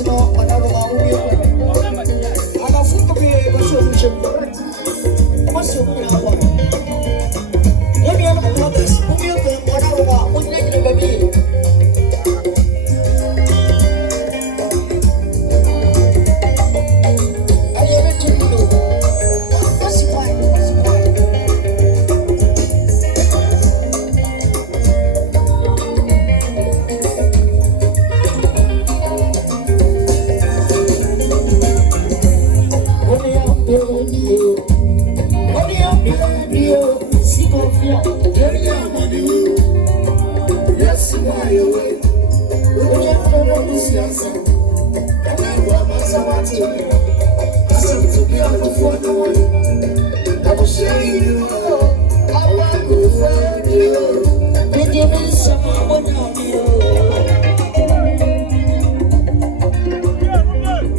No, another one will be and I think we have a solution. What's your one? Let me have a notice. Who you think whatever one would make it baby? I have it to do. What's the point? C-Confion, Manu. Yes, Wayoosi. We are not this young. And I want my son to me. I said to be on the phone. I will show you. I want to find you. We give me someone on you.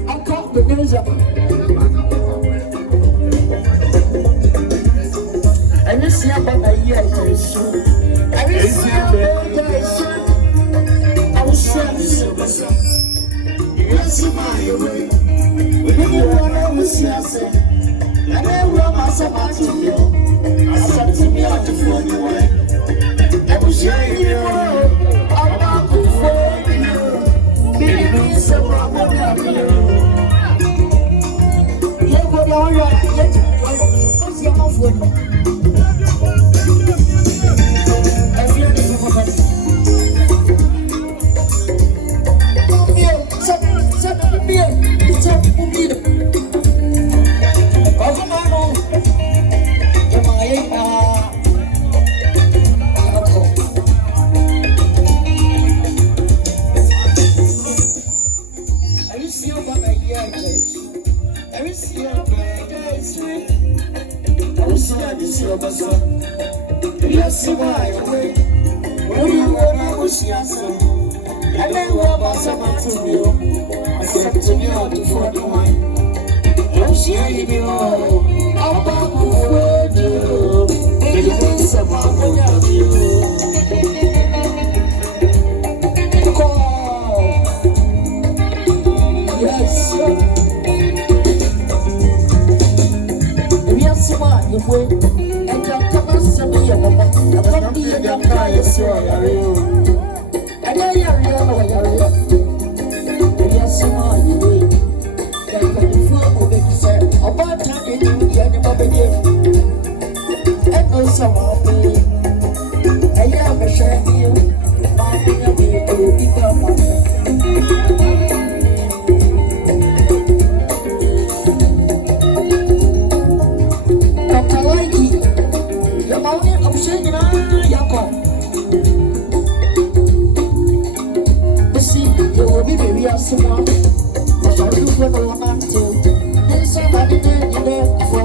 I caught the news up. I will see about a year or so. I will see about a son. I will say, yes, my way. When you want to see us, and I will master to you. I said to me out of one way. I will show you. I want to find you. Baby, someone will have you. You go down right. What's your mouth? Yes, Wayoosi. When you want to see us, and then what was about to you? I said to me out to for the wine. I'm sharing you all about the world. It is about you. Yes, yes, Wayoosi. And you're coming to me, I'm going to be a young guy. Yes, you are. And I am yes, Manu. Like when you fall, you say, about time you do the animal baby. And go some of me. I am a shame you. My dear, we become someone, I shall do for no man too. Then somebody did you there for.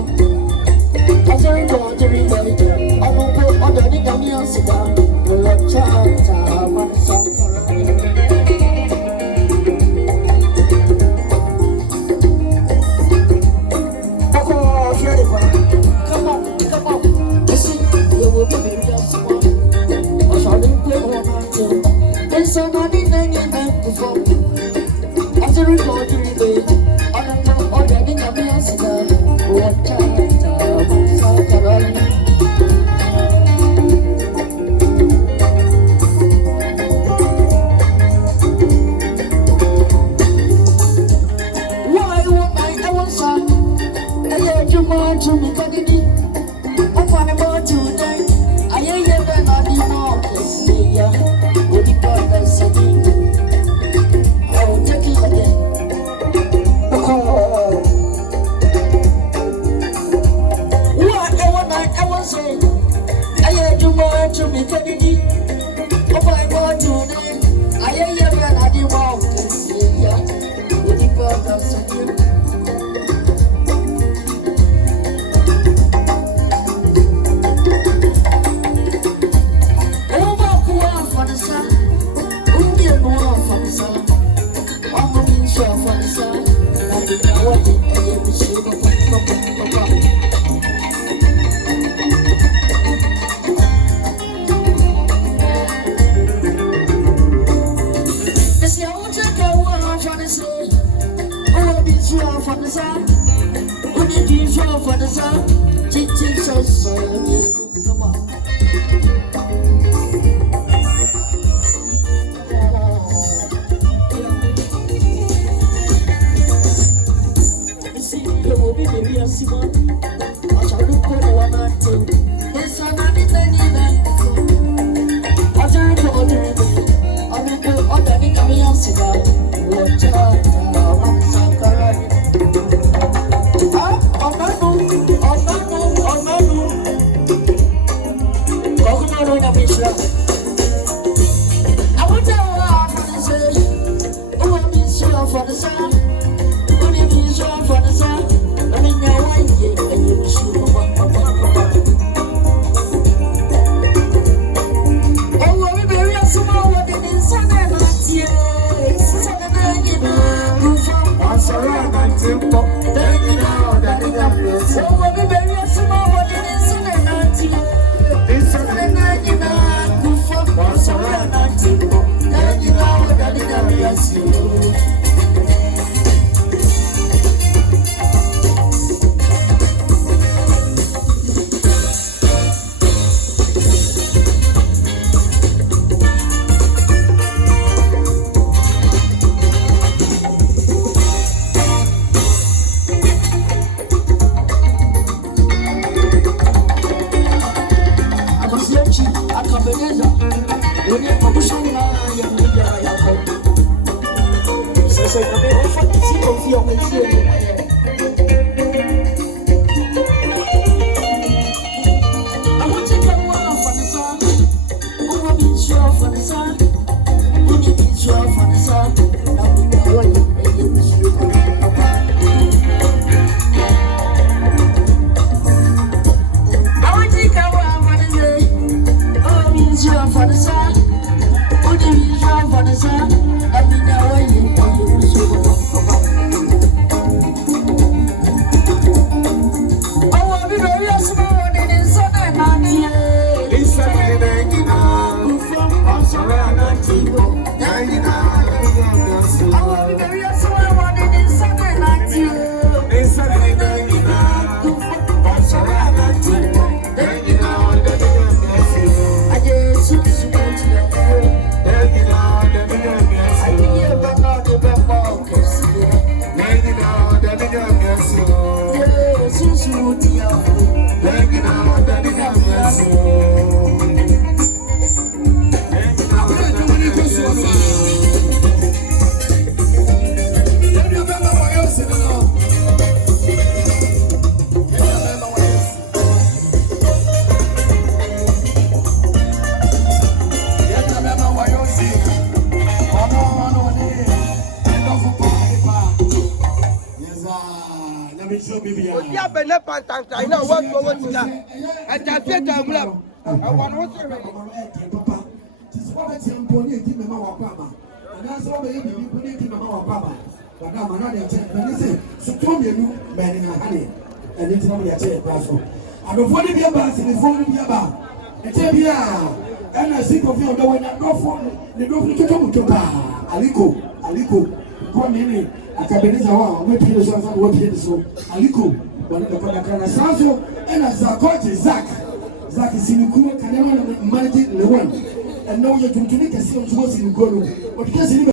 I don't go to read it. I don't put on the Daniel cigar. We'll watch out, man, some come on. Listen, you will be very someone. I shall do for no man too. Then somebody did you there before. I don't know what I didn't have yesterday. What why won't I ever say? I heard you want to be candidate. I'm going about today. I hear you when I do more. Yeah, what the God has said. To be Kennedy, oh my God, today I hear you when I do walk. Yeah, with the God of Satan. Oh, walk for the sun. Who get more for the sun? I'm going to show for the sun. I didn't want it. I am the sugar. Say sure for the sun. When you do sure for the sun, teaching so come on. See, you will be very simple. I shall look for the one and two. It's an anything. For the sun, only be sure for the sun. I mean, now I get a new shoe. Oh, we bury us small one in the sun and not yet. Once around and tempo, then you know that it happens. Oh, we bury us small one in the sun and not yet. This sun and not you know, once around and tempo, then you know that it happens. C-Confion and C-Confion. I want to come on for the sun. Oh, I've been sure for the sun. When you've been sure for the sun, I'll be the one you wish you could have. I want to come on for the day. Oh, I've been sure for the sun. When you've been sure for the sun, I'll be the one you wish you could have. Yeah, but not I know what going to that. And I said, I'm love. I want to say, Papa, this one temple in the Mama, and that's all the people need to know Papa. But I'm another so told you, man in a honey, and it's only a chair person. I don't want to be a bus in the phone of Yaba. And tell me, and I think of you, the one I go for the government to come to Aliko, go in. Akabeniza wao wewe sasa wote hizo aliko wanapata kana sasa ena zakote zak sinikuru kanema na manage le one and now you tumtumike sio mtumosi mgono